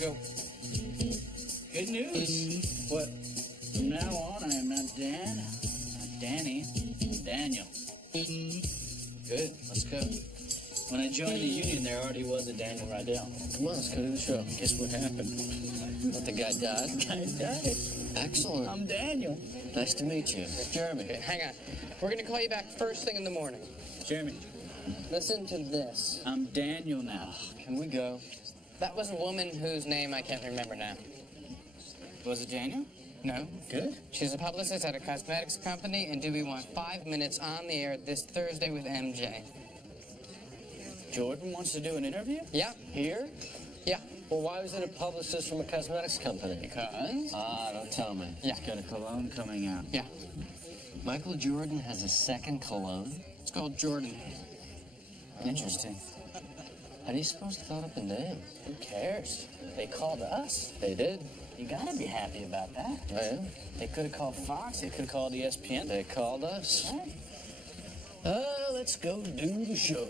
go. Good news. What? From now on, I am not Dan, not Danny, Daniel. Good. Let's go. When I joined the union, there already was a Daniel Rydell. Come on, let's go to the show. Guess what happened? But the guy died. I died. Excellent. I'm Daniel. Nice to meet you. Jeremy. Okay, hang on. We're gonna call you back first thing in the morning. Jeremy, Listen to this. I'm Daniel now. Can we go? That was a woman whose name I can't remember now. Was it Daniel? No. Good. She's a publicist at a cosmetics company, and do we want 5 minutes on the air this Thursday with MJ? Jordan wants to do an interview? Yeah. Here? Yeah. Well, why was it a publicist from a cosmetics company? Because Don't tell me. Yeah. he's got a cologne coming out. Yeah. Michael Jordan has a second cologne? It's called Jordan. Interesting. How do you suppose to thought up a name? Who cares? They called us. They did. You gotta be happy about that. I am. They could have called Fox. They could have called ESPN. They called us. Right. Let's go do the show.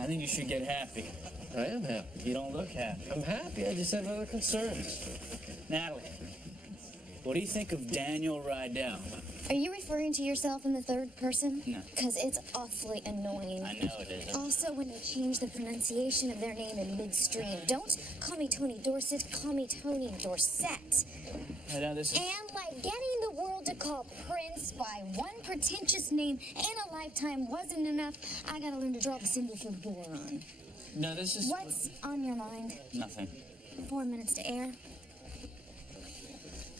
I think you should get happy. I am happy. You don't look happy. I'm happy. I just have other concerns. Natalie, what do you think of Daniel Rydell? Are you referring to yourself in the third person? No. Because it's awfully annoying. I know it isn't. Also, when they change the pronunciation of their name in midstream, don't call me Tony Dorsett, call me Tony Dorsett. I know this is... And like getting the world to call Prince by one pretentious name in a lifetime wasn't enough, I gotta learn to draw the symbol for boron. No, this is... What's on your mind? Nothing. 4 minutes to air.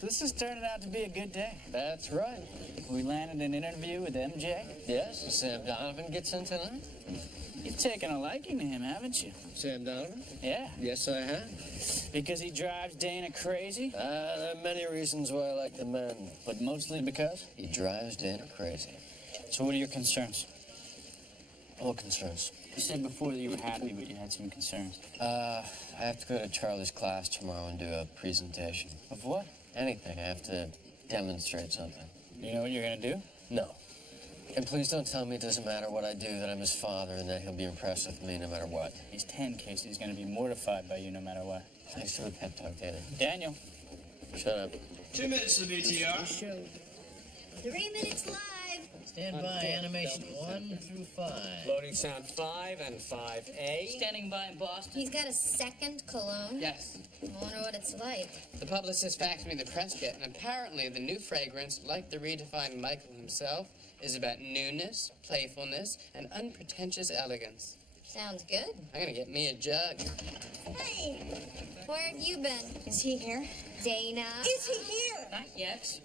This is turning out to be a good day. That's right. We landed an interview with MJ. Yes, Sam Donovan gets in tonight. You've taken a liking to him, haven't you? Sam Donovan? Yeah. Yes, I have. Because he drives Dana crazy, There are many reasons why I like the man. but mostly because... He drives Dana crazy. So what are your concerns? All concerns. You said before that you were happy, but you had some concerns. I have to go to Charlie's class tomorrow and do a presentation. Of what? Anything. I have to demonstrate something. You know what you're gonna do? No. And please don't tell me it doesn't matter what I do, that I'm his father, and that he'll be impressed with me no matter what. He's 10, Casey. He's gonna be mortified by you no matter what. Thanks for the pep talk, Dana. Daniel. Shut up. 2 minutes to VTR. 3 minutes live. Stand by, animation 1 through 5. Loading sound 5 and 5A. Standing by in Boston. He's got a second cologne. Yes. I wonder what it's like. The publicist faxed me the press kit, and apparently the new fragrance, like the redefined Michael himself, is about newness, playfulness, and unpretentious elegance. Sounds good. I'm gonna get me a jug. Hey, where have you been? Is he here? Dana. Is he here? Not yet.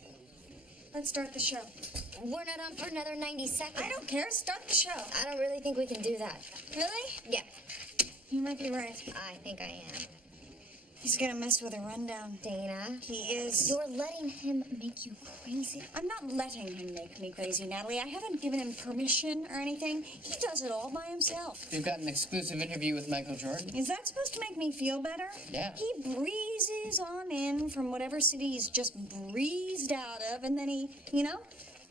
Let's start the show. We're not on for another 90 seconds. I don't care. Start the show. I don't really think we can do that. Really? Yeah, You might be right. I think I am. He's gonna mess with a rundown. Dana. He is. You're letting him make you crazy. I'm not letting him make me crazy, Natalie. I haven't given him permission or anything. He does it all by himself. We've got an exclusive interview with Michael Jordan. Is that supposed to make me feel better? Yeah. He breezes on in from whatever city he's just breezed out of, and then he,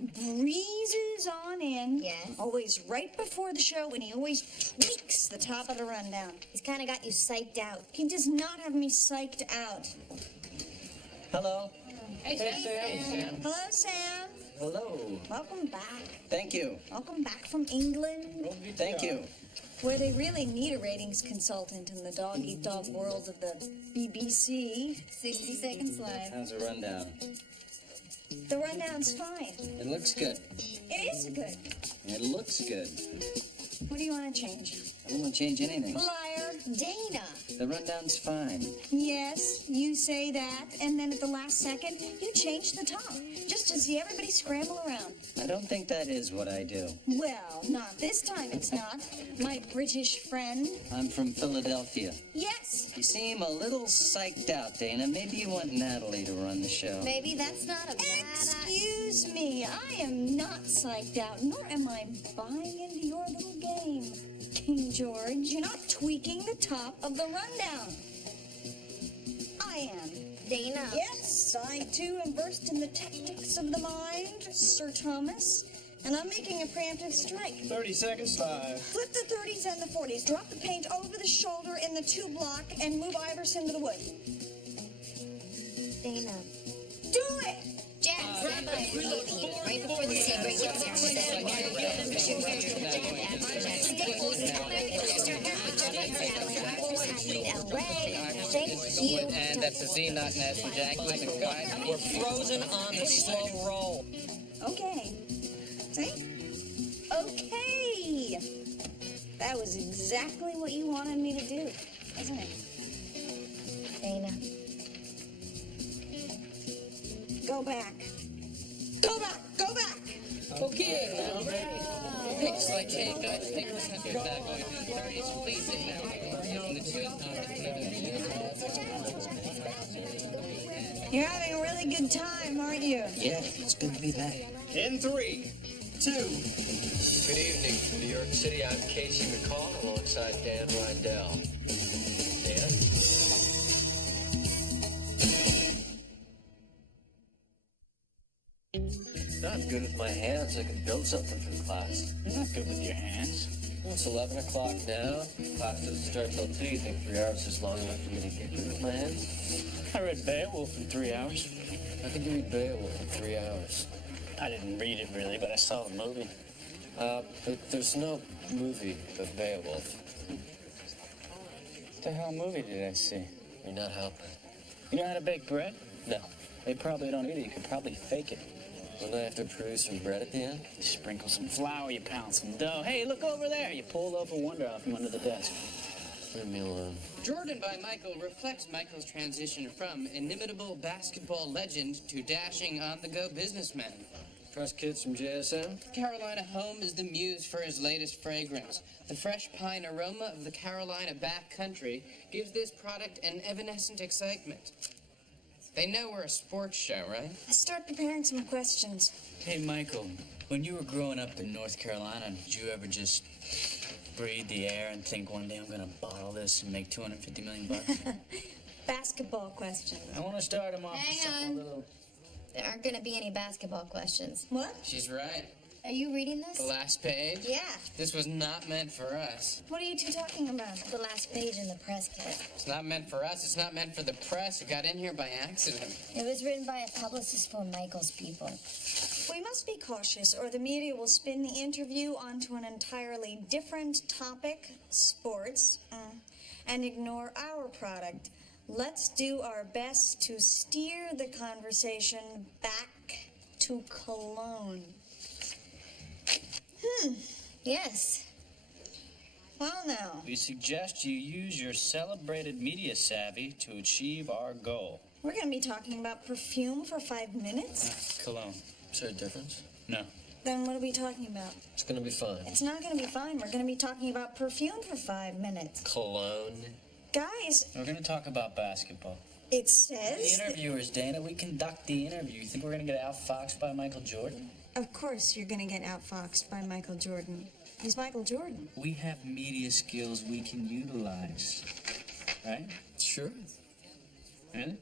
breezes on in. Yes. Always right before the show, and he always tweaks the top of the rundown. He's kind of got you psyched out. He does not have me psyched out. Hello. Hey, Sam. Hello, Sam. Hello. Welcome back. Thank you. Welcome back from England, Thank you. where they really need a ratings consultant in the dog-eat-dog world of the BBC. 60 seconds live. How's the rundown? The rundown's fine. It looks good. It is good. It looks good. What do you want to change? I don't want to change anything. Liar. Dana. The rundown's fine. Yes, you say that, and then at the last second, you change the top, just to see everybody scramble around. I don't think that is what I do. Well, not this time it's not. My British friend. I'm from Philadelphia. Yes. You seem a little psyched out, Dana. Maybe you want Natalie to run the show. Maybe that's not a bad idea. Excuse me, I am not psyched out, nor am I buying into your little game. King George, you're not tweaking the top of the rundown. I am. Dana. Yes, I too am versed in the tactics of the mind, Sir Thomas. And I'm making a preemptive strike. 30 seconds live. Flip the 30s and the 40s. Drop the paint over the shoulder in the 2 block and move Iverson to the wood. Dana. Do it! Jack, stand by. Right before the zebra gets here. Thank you. And that's a Z not net for Jack. Listen, guys, We're frozen on the slow roll. Okay. See? Okay. That was exactly what you wanted me to do, wasn't it? Dana. Go back. Go back! Go back! okay. Thanks, like, hey, guys, take a second. You're not going to the 30s. Please sit down. And the two is not You're having a really good time, aren't you? Yeah, it's good to be back. In 3, 2. Good evening from New York City. I'm Casey McCall alongside Dan Rydell. Dan? Not good with my hands. I could build something for the class. You're not good with your hands. Well, it's 11 o'clock now. Class doesn't start till 2. You think 3 hours is long enough for me to get good with my hands? I read Beowulf in 3 hours. How could you read Beowulf in 3 hours? I didn't read it really, but I saw the movie. But there's no movie of Beowulf. What the hell movie did I see? You're not helping. You know how to bake bread? No. They probably don't either. You could probably fake it. Don't I have to produce some bread at the end? You sprinkle some flour, you pound some dough. Hey, look over there. You pull a loaf of Wonder out from under the desk. Leave me alone. Jordan by Michael reflects Michael's transition from inimitable basketball legend to dashing on-the-go businessman. Press kids from JSM? Carolina Home is the muse for his latest fragrance. The fresh pine aroma of the Carolina back country gives this product an evanescent excitement. They know we're a sports show, right? Let's start preparing some questions. Hey, Michael, when you were growing up in North Carolina, did you ever just breathe the air and think one day I'm gonna bottle this and make $250 million bucks? Basketball questions. I want to start them off with Hang something on. a little... There aren't going to be any basketball questions. What? She's right. Are you reading this? The last page? Yeah. This was not meant for us. What are you two talking about? The last page in the press kit. It's not meant for us. It's not meant for the press. It got in here by accident. It was written by a publicist for Michael's people. We must be cautious, or the media will spin the interview onto an entirely different topic, sports, and ignore our product. Let's do our best to steer the conversation back to Cologne. Yes. Well, now, We suggest you use your celebrated media savvy to achieve our goal. we're going to be talking about perfume for 5 minutes? Cologne. Is there a difference? No. Then what are we talking about? It's gonna be fun. It's not going to be fine. We're going to be talking about perfume for 5 minutes. Cologne. Guys, We're going to talk about basketball. it The says... interviewers, Dana, we conduct the interview. You think we're going to get outfoxed by Michael Jordan? Of course you're going to get outfoxed by Michael Jordan. He's Michael Jordan. We have media skills we can utilize. Right? Sure. Really?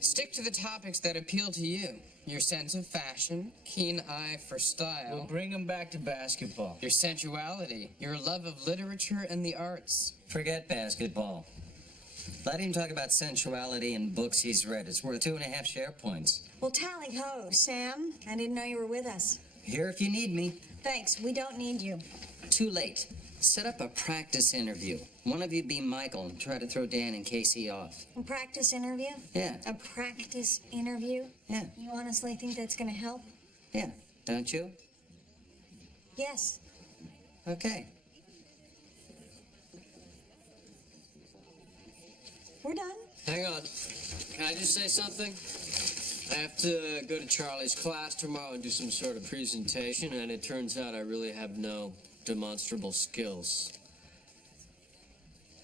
Stick to the topics that appeal to you. Your sense of fashion, keen eye for We'll style, bring them back to basketball. your sensuality, your love of literature and the arts. Forget basketball. Let him talk about sensuality and books he's read. It's worth 2.5 share points. Well, tally ho, Sam. I didn't know you were with us. Here if you need me. Thanks, we don't need you. Too late. Set up a practice interview. One of you be Michael and try to throw Dan and Casey off. A practice interview? Yeah. A practice interview? Yeah. You honestly think that's going to help? Yeah. Don't you? Yes. Okay. We're done. Hang on. Can I just say something? I have to go to Charlie's class tomorrow and do some sort of presentation, and it turns out I really have no demonstrable skills.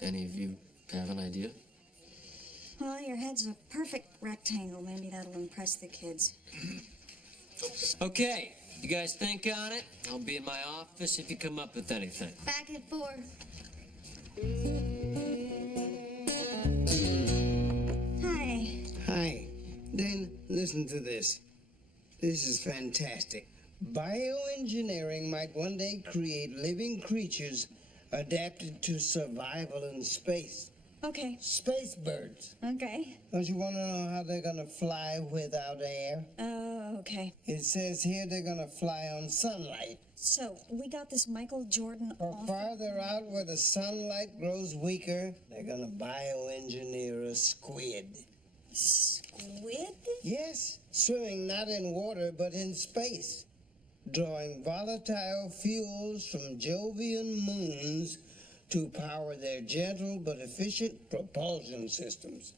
Any of you have an idea? Well, your head's a perfect rectangle. Maybe that'll impress the kids. Okay, you guys think on it? I'll be in my office if you come up with anything. Back at 4. Hi. Hi. Dan, listen to this. This is fantastic. Bioengineering might one day create living creatures adapted to survival in space. Okay. Space birds. Okay. Don't you want to know how they're gonna fly without air? Oh, okay. It says here they're gonna fly on sunlight. So, we got this Michael Jordan Or off. farther out where the sunlight grows weaker, they're gonna bioengineer a squid. Squid? Yes, swimming not in water but in space, drawing volatile fuels from Jovian moons to power their gentle but efficient propulsion systems.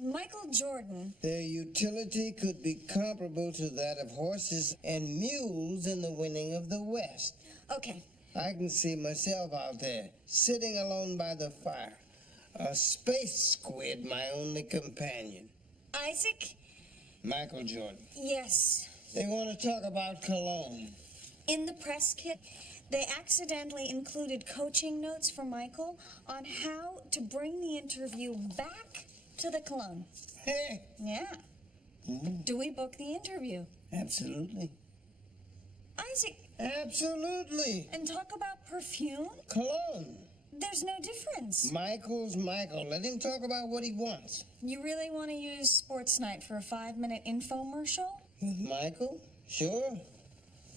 Michael Jordan. Their utility could be comparable to that of horses and mules in the winning of the West. Okay. I can see myself out there, sitting alone by the fire. A space squid, my only companion. Isaac? Michael Jordan. Yes. They want to talk about cologne. In the press kit, they accidentally included coaching notes for Michael on how to bring the interview back to the cologne. Hey, Yeah. Do we book the interview? absolutely. Isaac, Absolutely. and talk about perfume? Cologne. There's no difference. Michael's Michael. Let him talk about what he wants. You really want to use Sports Night for a 5-minute infomercial? With Michael? Sure.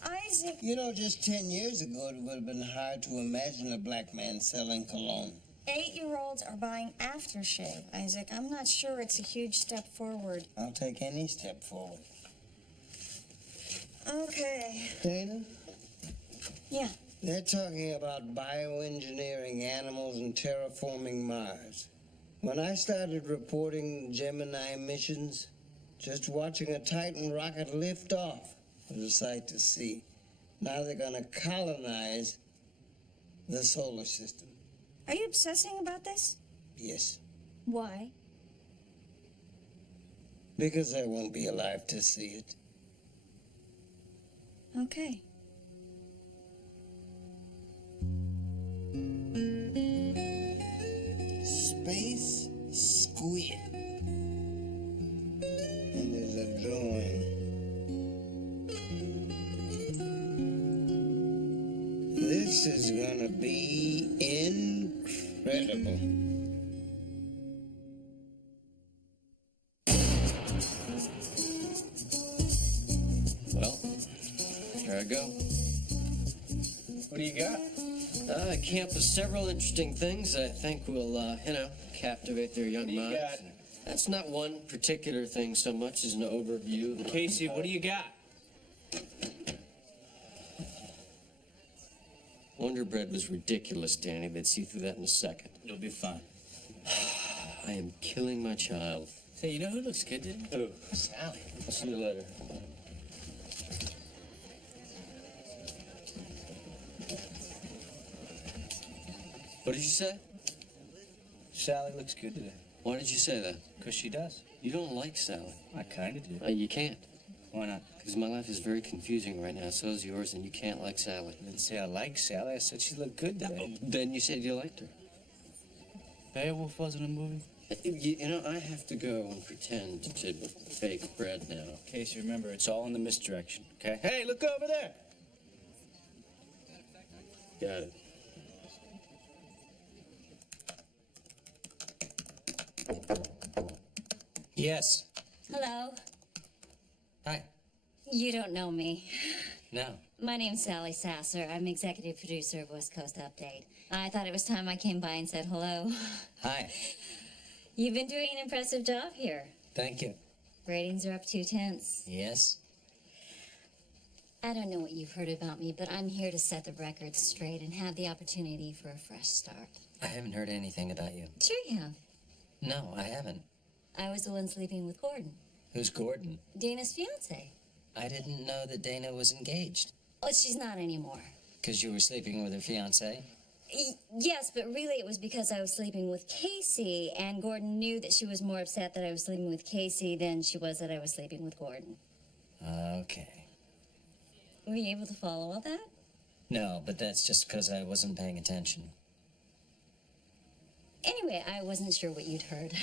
Isaac, You know, just 10 years ago, it would have been hard to imagine a black man selling cologne. 8-year-olds are buying aftershave. Isaac, I'm not sure it's a huge step forward. I'll take any step forward. Okay. Dana, Yeah. they're talking about bioengineering animals and terraforming Mars. When I started reporting Gemini missions, just watching a Titan rocket lift off was a sight to see. Now they're going to colonize the solar system. Are you obsessing about this? Yes, Why? because I won't be alive to see it. Okay. Space squid. And there's a drawing. This is gonna be incredible. Well, here I go. What do you got? A camp of several interesting things I think will, captivate their young What do you minds. got? That's not one particular thing so much as an overview. Casey, what do you got? Wonder Bread was ridiculous, Danny. They'd see through that in a second. You'll be fine. I am killing my child. Say, you know who looks good today? Who? Sally. I'll see you later. What did you say? Sally looks good today. Why did you say that? Because she does. You don't like Sally. I kind of do. You can't. Why not? Because my life is very confusing right now. So is yours, and you can't like Sally. I didn't say I like Sally. I said she looked good today. Then you said you liked her. Beowulf wasn't a movie? You know, I have to go and pretend to bake bread now. Casey, remember, it's all in the misdirection, okay? Hey, look over there! Got it. Yes. Hello. Hi. You don't know me. No. My name's Sally Sasser. I'm executive producer of West Coast Update. I thought it was time I came by and said hello. Hi. You've been doing an impressive job here. Thank you. Ratings are up 2/10. Yes. I don't know what you've heard about me, but I'm here to set the record straight and have the opportunity for a fresh start. I haven't heard anything about you. Sure you have. No, I haven't. I was the one sleeping with Gordon, Who's Gordon? Dana's fiance. I didn't know that Dana was engaged. Oh, she's not anymore. Because you were sleeping with her fiance? Yes, but really it was because I was sleeping with Casey, and Gordon knew that she was more upset that I was sleeping with Casey than she was that I was sleeping with Gordon. Okay. Were you able to follow all that? No, but that's just because I wasn't paying attention. Anyway, I wasn't sure what you'd heard.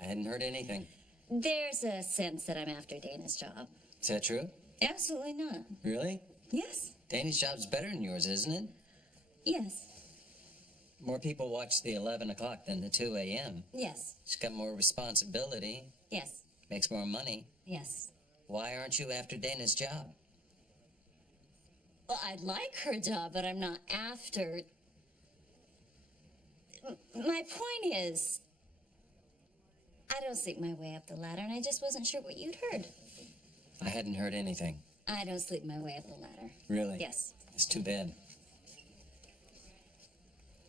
I hadn't heard anything. There's a sense that I'm after Dana's job. Is that true? Absolutely not. Really? Yes. Dana's job's better than yours, isn't it? Yes. More people watch the 11 o'clock than the 2 a.m. Yes. She's got more responsibility, Yes. makes more money. Yes. Why aren't you after Dana's job? Well, I'd like her job, but I'm not after. My point is, I don't sleep my way up the ladder, and I just wasn't sure what you'd heard. I hadn't heard anything. I don't sleep my way up the ladder. Really? Yes. It's too bad.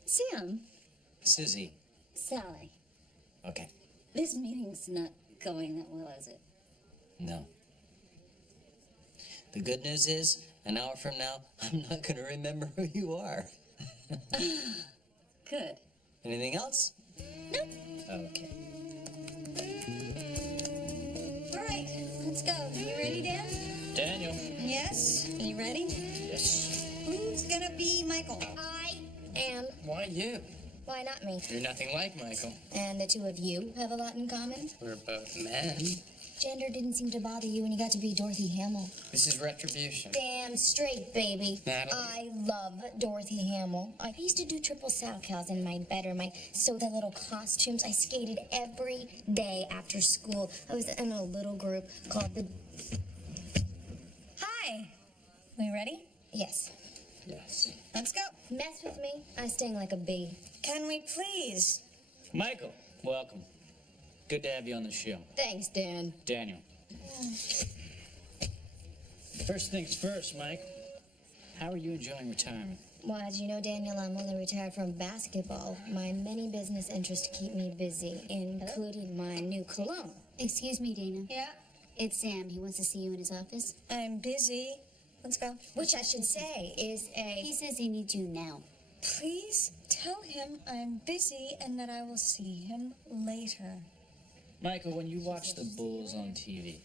Sam, Susie. Sally, Okay. this meeting's not going that well, is it? No. The good news is, an hour from now, I'm not going to remember who you are. Good. Anything else? Nope. Okay. All right, let's go. You ready, Dan? Daniel. Yes. Are you ready? Yes. Who's gonna be Michael? I am. Why you? Why not me? You're nothing like Michael. And the two of you have a lot in common. We're both men. Gender didn't seem to bother you when you got to be Dorothy Hamill. This is retribution. Damn straight, baby. Natalie. I love Dorothy Hamill. I used to do triple sow cows in my bed or my soda little costumes. I skated every day after school. I was in a little group called the... Hi. We ready? Yes. Yes. Let's go. Mess with me, I sting like a bee. Can we please? Michael, welcome. Good to have you on the show. Thanks, Dan. Daniel. First things first, Mike. How are you enjoying retirement? Why, as you know, Daniel, I'm only retired from basketball. My many business interests keep me busy, including my new cologne. Excuse me, Dana. Yeah. It's Sam. He wants to see you in his office. I'm busy. Let's go. Which I should say is He says he needs you now. Please tell him I'm busy and that I will see him later. Michael, when you watch the Bulls on TV,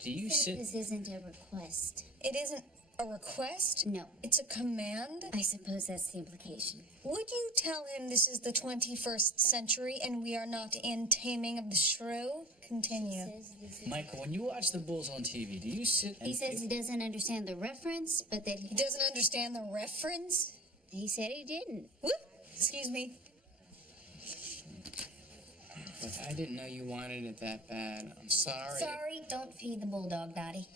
do you sit... This isn't a request. It isn't a request? No. It's a command? I suppose that's the implication. Would you tell him this is the 21st century and we are not in Taming of the Shrew? Continue. Michael, when you watch the Bulls on TV, do you sit and... He says he doesn't understand the reference, but that He doesn't understand the reference? he said he didn't. Whoop! Excuse me. Look, I didn't know you wanted it that bad. I'm sorry. sorry, don't feed the bulldog, Dottie.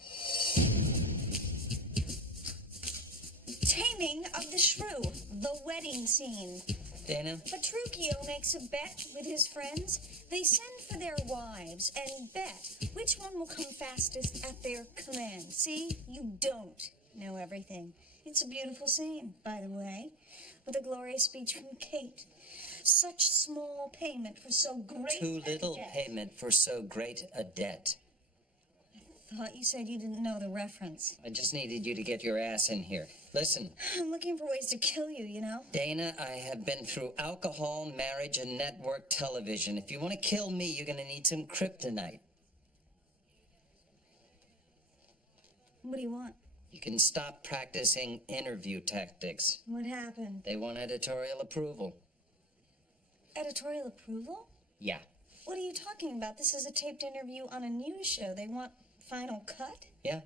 Taming of the Shrew, the wedding scene. Dana? Petruchio makes a bet with his friends. They send for their wives and bet which one will come fastest at their command. See, you don't know everything. It's a beautiful scene, by the way, with a glorious speech from Kate. Such small payment for so great Too a little debt. payment for so great a debt. Thought you said you didn't know the reference. I just needed you to get your ass in here. Listen, I'm looking for ways to kill you, you know? Dana, I have been through alcohol, marriage, and network television. If you want to kill me, you're going to need some kryptonite. What do you want? You can stop practicing interview tactics. What happened? They want editorial approval. Editorial approval? Yeah. What are you talking about? This is a taped interview on a news show. They want final cut? Yeah?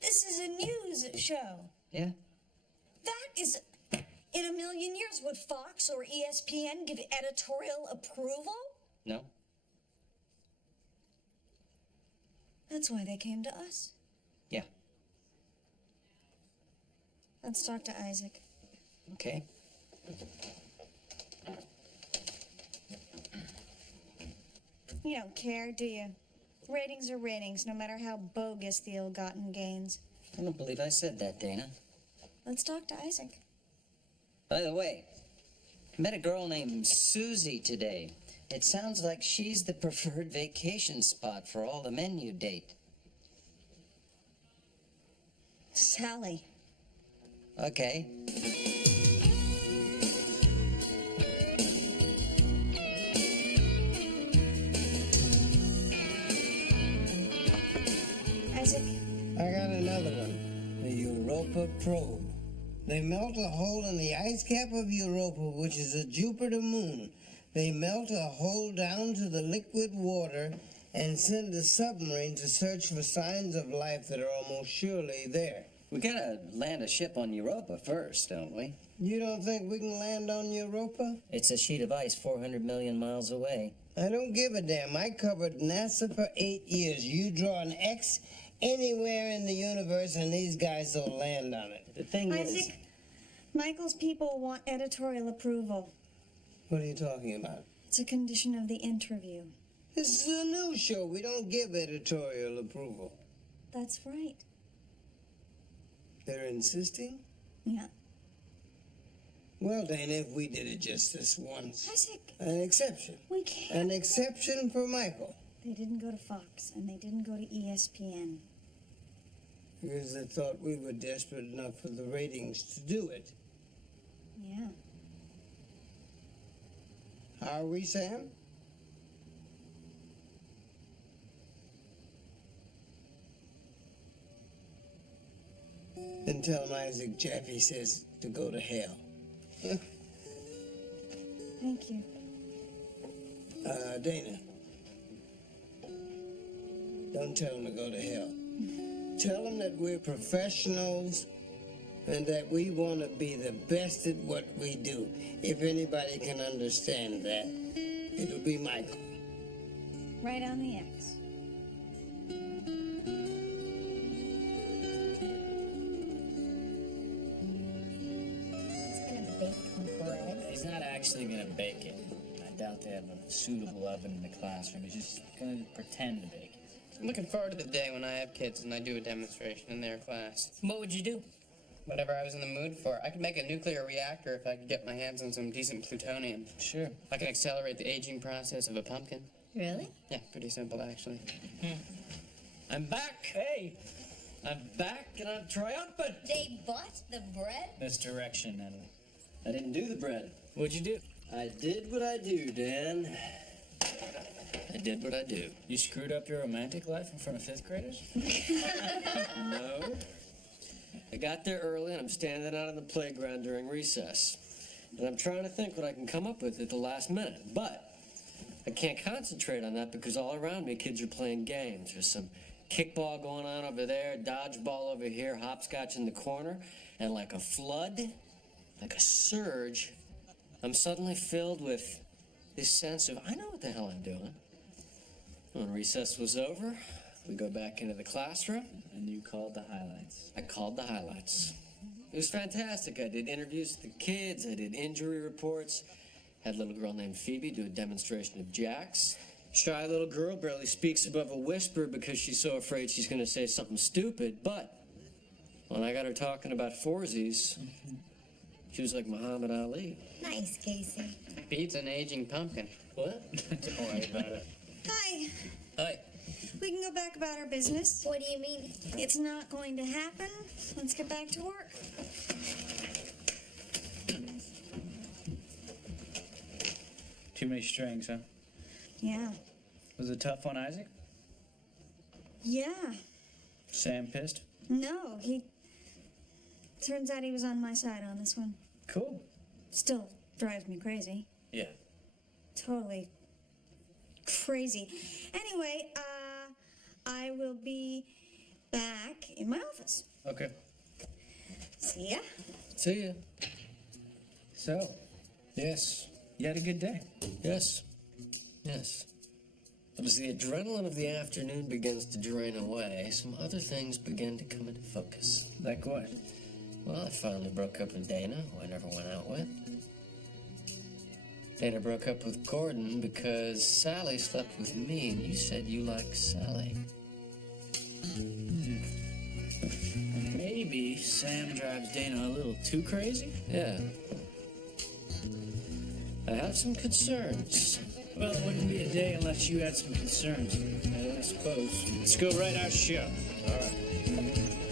This is a news show. Yeah? That is... In a million years, would Fox or ESPN give editorial approval? No? That's why they came to us. Yeah. Let's talk to Isaac. Okay. You don't care, do you? Ratings are ratings, no matter how bogus the ill-gotten gains. I don't believe I said that, Dana. Let's talk to Isaac. By the way, I met a girl named Susie today. It sounds like she's the preferred vacation spot for all the men you date. Sally. Okay. Isaac. I got another one. The Europa probe. They melt a hole in the ice cap of Europa, which is a Jupiter moon. They melt a hole down to the liquid water, and send a submarine to search for signs of life that are almost surely there. We gotta land a ship on Europa first, don't we? You don't think we can land on Europa? It's a sheet of ice 400 million miles away. I don't give a damn. I covered NASA for 8 years. You draw an X anywhere in the universe and these guys will land on it. The thing is... Isaac, Michael's people want editorial approval. What are you talking about? It's a condition of the interview. This is a news show. We don't give editorial approval. That's right. They're insisting? Yeah. Well, Dana, if we did it just this once. Isaac, An exception. we can't. An exception for Michael. They didn't go to Fox, and they didn't go to ESPN. Because they thought we were desperate enough for the ratings to do it. Yeah. Are we, Sam? Then tell him Isaac Jaffe says to go to hell. Thank you. Dana. Don't tell him to go to hell. Tell him that we're professionals and that we want to be the best at what we do. If anybody can understand that, it'll be Michael. Right on the X. He's gonna bake bread. He's not actually gonna bake it. I doubt they have a suitable oven in the classroom. He's just gonna pretend to bake it. I'm looking forward to the day when I have kids and I do a demonstration in their class. What would you do? Whatever I was in the mood for. I could make a nuclear reactor if I could get my hands on some decent plutonium. Sure. I can accelerate the aging process of a pumpkin. Really? Yeah, pretty simple, actually. I'm back. Hey, I'm back and I'm triumphant. They bought the bread? Misdirection, Natalie. I didn't do the bread. What'd you do? I did what I do, Dan. I did what I do. You screwed up your romantic life in front of fifth graders? No. I got there early and I'm standing out on the playground during recess. And I'm trying to think what I can come up with at the last minute. But I can't concentrate on that because all around me kids are playing games. There's some kickball going on over there, dodgeball over here, hopscotch in the corner. And like a flood, like a surge, I'm suddenly filled with this sense of, I know what the hell I'm doing. When recess was over, we go back into the classroom. And you called the highlights. I called the highlights. It was fantastic. I did interviews with the kids. I did injury reports. Had a little girl named Phoebe do a demonstration of jacks. Shy little girl barely speaks above a whisper because she's so afraid she's going to say something stupid. But when I got her talking about foursies, she was like Muhammad Ali. Nice, Casey. Beats an aging pumpkin. What? Don't worry about it. Hi. Hi. We can go back about our business. What do you mean? It's not going to happen. Let's get back to work. Too many strings, huh? Yeah. Was it a tough one, Isaac? Yeah. Sam pissed? No, turns out he was on my side on this one. Cool. Still drives me crazy. Yeah. Totally crazy. Anyway, I will be back in my office. Okay. See ya. See ya. So, Yes. you had a good day. Yes. Yes. But as the adrenaline of the afternoon begins to drain away, some other things begin to come into focus. Like what? Well, I finally broke up with Dana, who I never went out with. Dana broke up with Gordon because Sally slept with me, and you said you liked Sally. Maybe Sam drives Dana a little too crazy? Yeah. I have some concerns. Well, it wouldn't be a day unless you had some concerns. I suppose. Let's go write our show. All right.